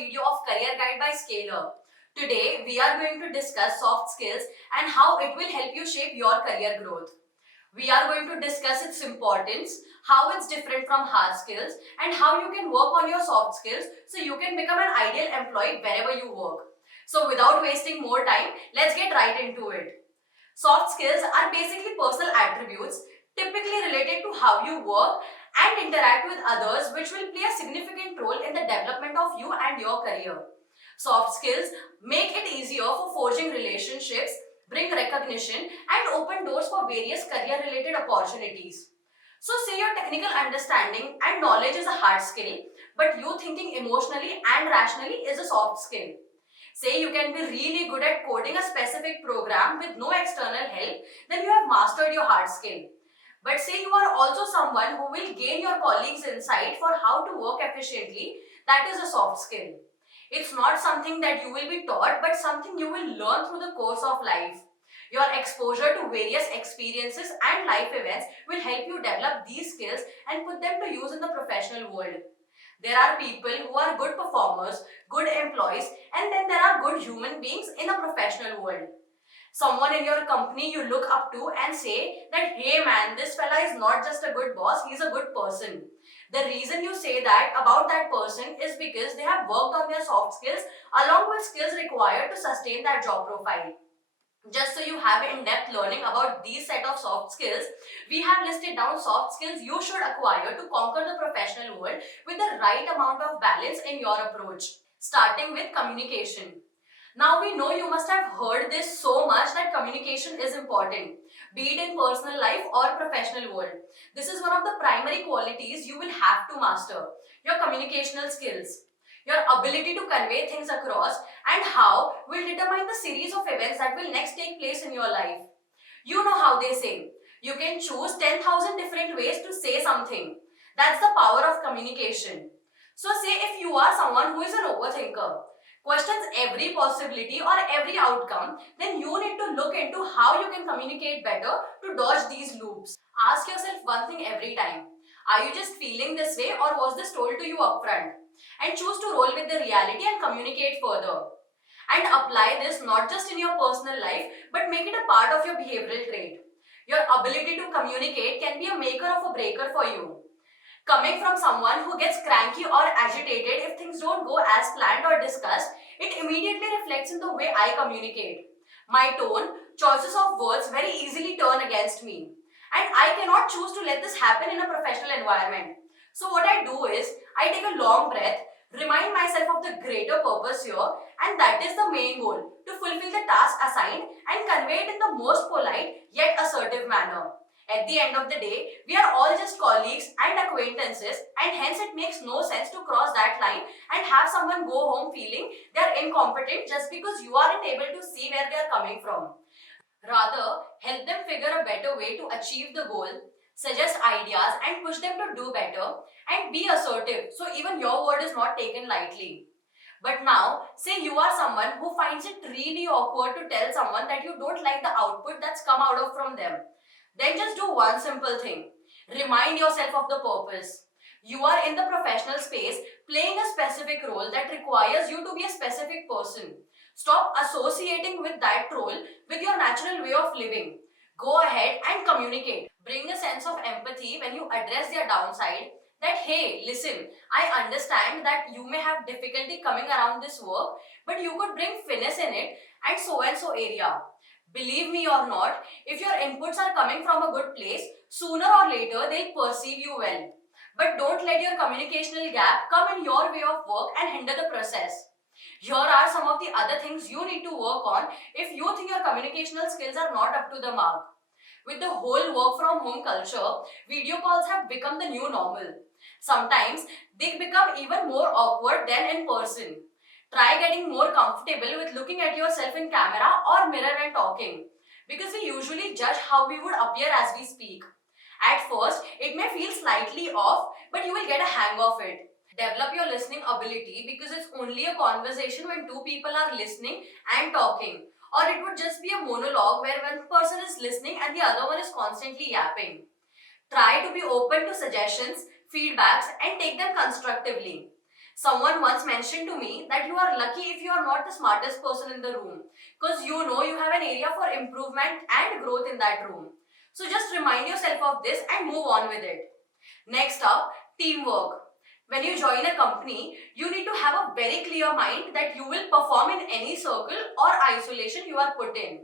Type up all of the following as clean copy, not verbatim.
video of Career Guide by Scalar. Today, we are going to discuss soft skills and how it will help you shape your career growth. We are going to discuss its importance, how it's different from hard skills, and how you can work on your soft skills so you can become an ideal employee wherever you work. So without wasting more time, let's get right into it. Soft skills are basically personal attributes typically related to how you work and interact with others, which will play a significant role in the development of you and your career. Soft skills make it easier for forging relationships, bring recognition, and open doors for various career-related opportunities. So say your technical understanding and knowledge is a hard skill, but you thinking emotionally and rationally is a soft skill. Say you can be really good at coding a specific program with no external help, then you have mastered your hard skill. But say you are also someone who will gain your colleagues' insight for how to work efficiently, that is a soft skill. It's not something that you will be taught, but something you will learn through the course of life. Your exposure to various experiences and life events will help you develop these skills and put them to use in the professional world. There are people who are good performers, good employees, and then there are good human beings in a professional world. Someone in your company you look up to and say that, hey man, this fella is not just a good boss, he's a good person. The reason you say that about that person is because they have worked on their soft skills along with skills required to sustain that job profile. Just so you have in-depth learning about these set of soft skills, we have listed down soft skills you should acquire to conquer the professional world with the right amount of balance in your approach. Starting with communication. Now we know you must have heard this so much that communication is important, be it in personal life or professional world. This is one of the primary qualities you will have to master, your communicational skills. Your ability to convey things across and how will determine the series of events that will next take place in your life. You know how they say, you can choose 10,000 different ways to say something. That's the power of communication. So say if you are someone who is an overthinker, questions every possibility or every outcome, then you need to look into how you can communicate better to dodge these loops. Ask yourself one thing every time. Are you just feeling this way or was this told to you upfront? And choose to roll with the reality and communicate further. And apply this not just in your personal life, but make it a part of your behavioral trait. Your ability to communicate can be a maker or a breaker for you. Coming from someone who gets cranky or agitated if things don't go as planned or discussed, it immediately reflects in the way I communicate. My tone, choices of words very easily turn against me. And I cannot choose to let this happen in a professional environment. So what I do is, I take a long breath, remind myself of the greater purpose here, and that is the main goal, to fulfill the task assigned and convey it in the most polite yet assertive manner. At the end of the day, we are all just colleagues and acquaintances, and hence it makes no sense to cross that line and have someone go home feeling they are incompetent just because you aren't able to see where they are coming from. Rather, help them figure a better way to achieve the goal, suggest ideas and push them to do better, and be assertive so even your word is not taken lightly. But now, say you are someone who finds it really awkward to tell someone that you don't like the output that's come out of from them. Then just do one simple thing. Remind yourself of the purpose. You are in the professional space playing a specific role that requires you to be a specific person. Stop associating with that role with your natural way of living. Go ahead and communicate. Bring a sense of empathy when you address their downside that, hey, listen, I understand that you may have difficulty coming around this work, but you could bring finesse in it and so area. Believe me or not, if your inputs are coming from a good place, sooner or later they'll perceive you well. But don't let your communicational gap come in your way of work and hinder the process. Here are some of the other things you need to work on if you think your communicational skills are not up to the mark. With the whole work from home culture, video calls have become the new normal. Sometimes they become even more awkward than in person. Try getting more comfortable with looking at yourself in camera or mirror when talking, because we usually judge how we would appear as we speak. At first, it may feel slightly off, but you will get a hang of it. Develop your listening ability, because it's only a conversation when two people are listening and talking. Or it would just be a monologue where one person is listening and the other one is constantly yapping. Try to be open to suggestions, feedbacks, and take them constructively. Someone once mentioned to me that you are lucky if you are not the smartest person in the room, because you know you have an area for improvement and growth in that room. So just remind yourself of this and move on with it. Next up, teamwork. When you join a company, you need to have a very clear mind that you will perform in any circle or isolation you are put in.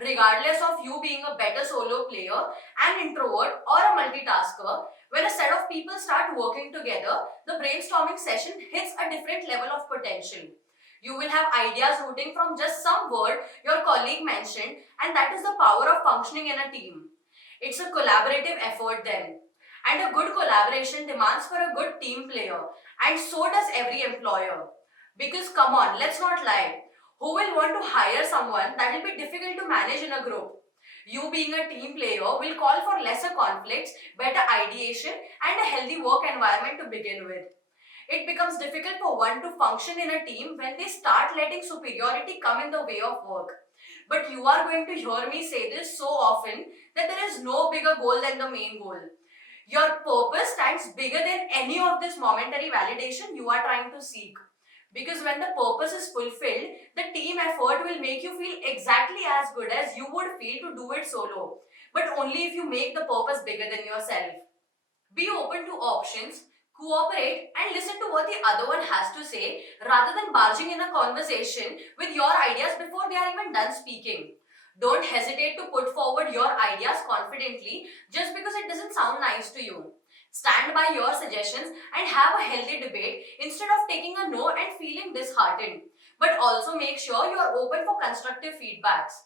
Regardless of you being a better solo player, an introvert, or a multitasker, when a set of people start working together, the brainstorming session hits a different level of potential. You will have ideas rooting from just some word your colleague mentioned, and that is the power of functioning in a team. It's a collaborative effort then. And a good collaboration demands for a good team player, and so does every employer. Because come on, let's not lie. Who will want to hire someone that will be difficult to manage in a group? You being a team player will call for lesser conflicts, better ideation, and a healthy work environment to begin with. It becomes difficult for one to function in a team when they start letting superiority come in the way of work. But you are going to hear me say this so often that there is no bigger goal than the main goal. Your purpose stands bigger than any of this momentary validation you are trying to seek. Because when the purpose is fulfilled, the team effort will make you feel exactly as good as you would feel to do it solo. But only if you make the purpose bigger than yourself. Be open to options, cooperate, and listen to what the other one has to say rather than barging in a conversation with your ideas before they are even done speaking. Don't hesitate to put forward your ideas confidently just because it doesn't sound nice to you. Stand by your suggestions and have a healthy debate instead of taking a no and feeling disheartened. But also make sure you are open for constructive feedbacks.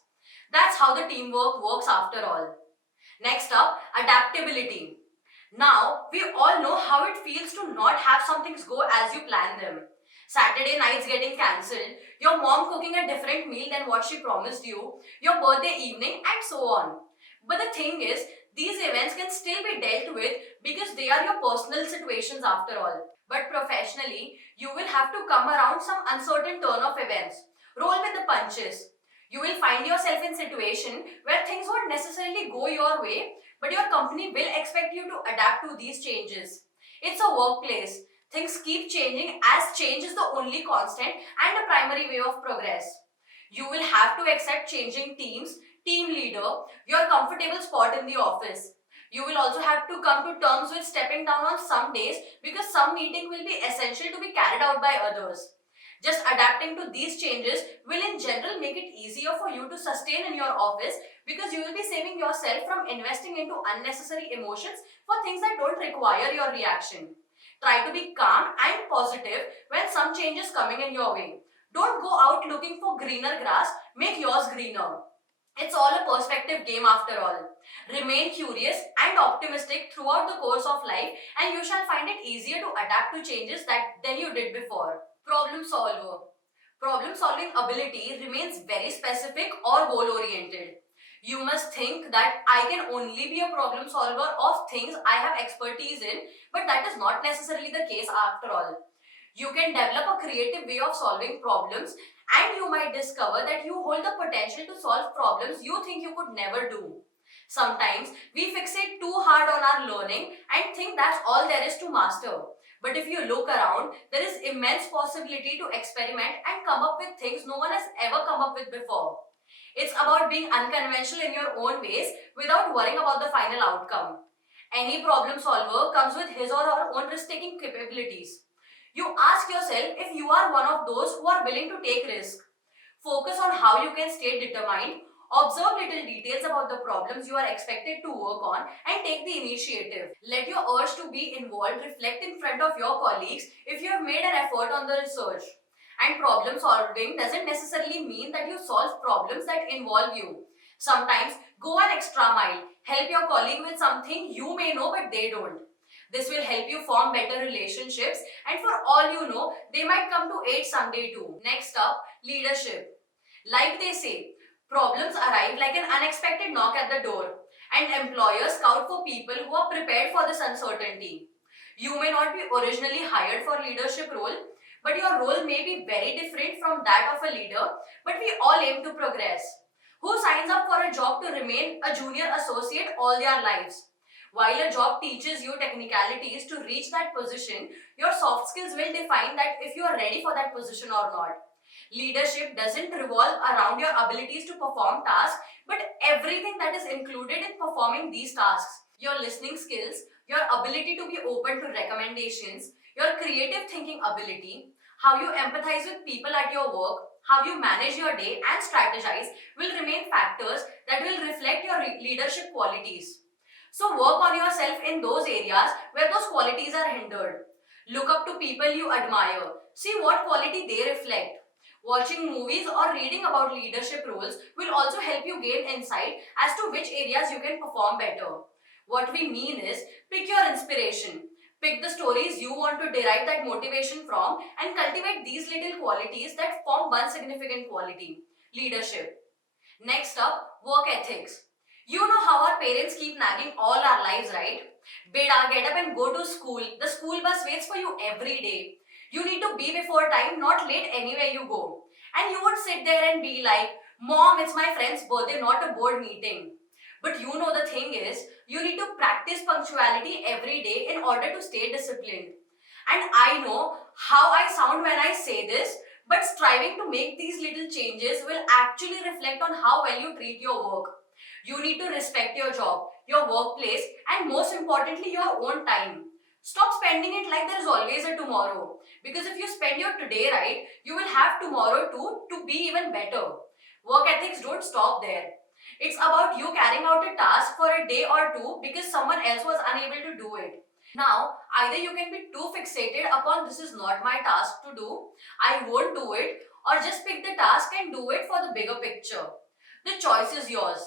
That's how the teamwork works after all. Next up, adaptability. Now, we all know how it feels to not have some things go as you plan them. Saturday nights getting cancelled, your mom cooking a different meal than what she promised you, your birthday evening, and so on. But the thing is, these events can still be dealt with because they are your personal situations after all. But professionally, you will have to come around some uncertain turn of events. Roll with the punches. You will find yourself in situation where things won't necessarily go your way, but your company will expect you to adapt to these changes. It's a workplace. Things keep changing as change is the only constant and a primary way of progress. You will have to accept changing teams, team leader, your comfortable spot in the office. You will also have to come to terms with stepping down on some days because some meeting will be essential to be carried out by others. Just adapting to these changes will in general make it easier for you to sustain in your office because you will be saving yourself from investing into unnecessary emotions for things that don't require your reaction. Try to be calm and positive when some change is coming in your way. Don't go out looking for greener grass, make yours greener. It's all a perspective game after all. Remain curious and optimistic throughout the course of life and you shall find it easier to adapt to changes than you did before. Problem solver. Problem solving ability remains very specific or goal oriented. You must think that I can only be a problem solver of things I have expertise in, but that is not necessarily the case after all. You can develop a creative way of solving problems and you might discover that you hold the potential to solve problems you think you could never do. Sometimes we fixate too hard on our learning and think that's all there is to master. But if you look around, there is immense possibility to experiment and come up with things no one has ever come up with before. It's about being unconventional in your own ways without worrying about the final outcome. Any problem solver comes with his or her own risk-taking capabilities. You ask yourself if you are one of those who are willing to take risk. Focus on how you can stay determined, observe little details about the problems you are expected to work on and take the initiative. Let your urge to be involved reflect in front of your colleagues if you have made an effort on the research. And problem solving doesn't necessarily mean that you solve problems that involve you. Sometimes go an extra mile, help your colleague with something you may know but they don't. This will help you form better relationships and for all you know, they might come to aid someday too. Next up, leadership. Like they say, problems arrive like an unexpected knock at the door and employers scout for people who are prepared for this uncertainty. You may not be originally hired for leadership role, but your role may be very different from that of a leader, but we all aim to progress. Who signs up for a job to remain a junior associate all their lives? While a job teaches you technicalities to reach that position, your soft skills will define that if you are ready for that position or not. Leadership doesn't revolve around your abilities to perform tasks, but everything that is included in performing these tasks. Your listening skills, your ability to be open to recommendations, your creative thinking ability, how you empathize with people at your work, how you manage your day and strategize will remain factors that will reflect your leadership qualities. So work on yourself in those areas where those qualities are hindered. Look up to people you admire. See what quality they reflect. Watching movies or reading about leadership roles will also help you gain insight as to which areas you can perform better. What we mean is, pick your inspiration. Pick the stories you want to derive that motivation from and cultivate these little qualities that form one significant quality, leadership. Next up, work ethics. You know how our parents keep nagging all our lives, right? Beta, get up and go to school. The school bus waits for you every day. You need to be before time, not late anywhere you go. And you would sit there and be like, Mom, it's my friend's birthday, not a board meeting. But you know the thing is, you need to practice punctuality every day in order to stay disciplined. And I know how I sound when I say this, but striving to make these little changes will actually reflect on how well you treat your work. You need to respect your job, your workplace, and most importantly, your own time. Stop spending it like there is always a tomorrow. Because if you spend your today right, you will have tomorrow too to be even better. Work ethics don't stop there. It's about you carrying out a task for a day or two because someone else was unable to do it. Now, either you can be too fixated upon this is not my task to do, I won't do it, or just pick the task and do it for the bigger picture. The choice is yours.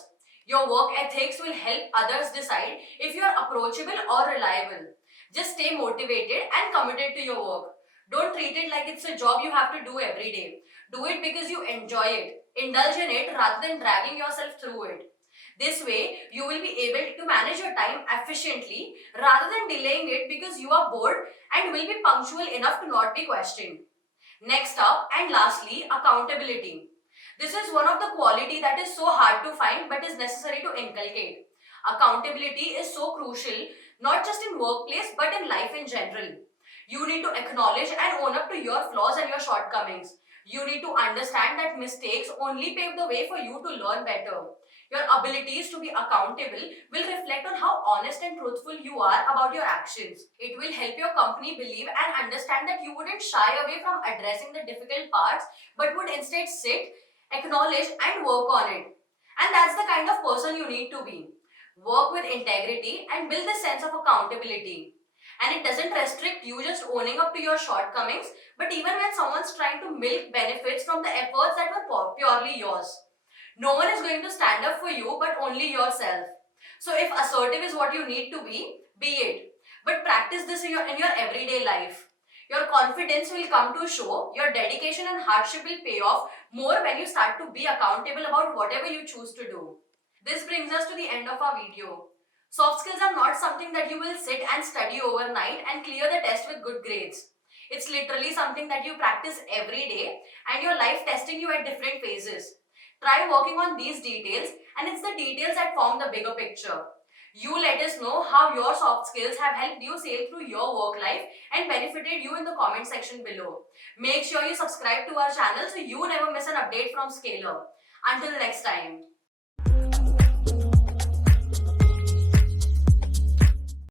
Your work ethics will help others decide if you are approachable or reliable. Just stay motivated and committed to your work. Don't treat it like it's a job you have to do every day. Do it because you enjoy it. Indulge in it rather than dragging yourself through it. This way, you will be able to manage your time efficiently rather than delaying it because you are bored and will be punctual enough to not be questioned. Next up and lastly, accountability. This is one of the quality that is so hard to find but is necessary to inculcate. Accountability is so crucial not just in workplace but in life in general. You need to acknowledge and own up to your flaws and your shortcomings. You need to understand that mistakes only pave the way for you to learn better. Your abilities to be accountable will reflect on how honest and truthful you are about your actions. It will help your company believe and understand that you wouldn't shy away from addressing the difficult parts but would instead sit, acknowledge and work on it. And that's the kind of person you need to be. Work with integrity and build the sense of accountability. And it doesn't restrict you just owning up to your shortcomings, but even when someone's trying to milk benefits from the efforts that were purely yours. No one is going to stand up for you, but only yourself. So if assertive is what you need to be it. But practice this in your everyday life. Your confidence will come to show, your dedication and hardship will pay off more when you start to be accountable about whatever you choose to do. This brings us to the end of our video. Soft skills are not something that you will sit and study overnight and clear the test with good grades. It's literally something that you practice every day and your life testing you at different phases. Try working on these details and it's the details that form the bigger picture. You let us know how your soft skills have helped you sail through your work life and benefited you in the comment section below. Make sure you subscribe to our channel so you never miss an update from Scaler. Until next time.